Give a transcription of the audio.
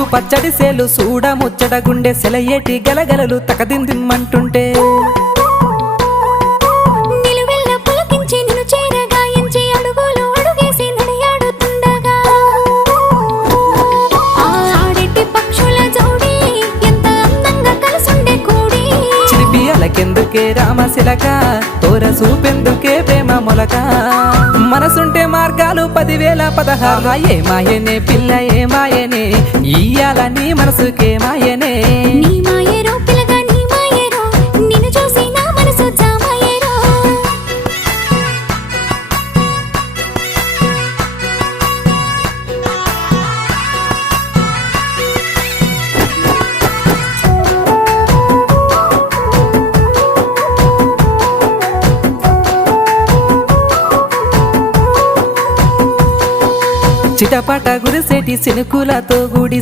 ముద్దు పచ్చడి సేలు సూడ ముచ్చట గుండె సెలయేటి గలగలలు తకదిందిమ్మంటుంటే నిలువెల్ల పులకించి నిన్ను చేరగాయించి అడుగులు అడుగేసి నడియాడుతుండగా ఆడెట్టి పక్షుల జోడి ఎంత అందంగా కలుసుండే కూడి చిలిపి అలకెందుకే రామశిలక తోర సూపెందుకే ప్రేమ మొలక మనసుంటే మార్గాలు 10,016 ఏ మాయనే పిల్ల ఏ మాయనే ఇయ్యాల నీ మనసుకే మాయనే నీ మాయేరో పిల్లగా నీ మాయేరో నిన్ను చూసి నా మనసు జామాయేరో చిటపట గురిసేటి సినుకులతో గుడి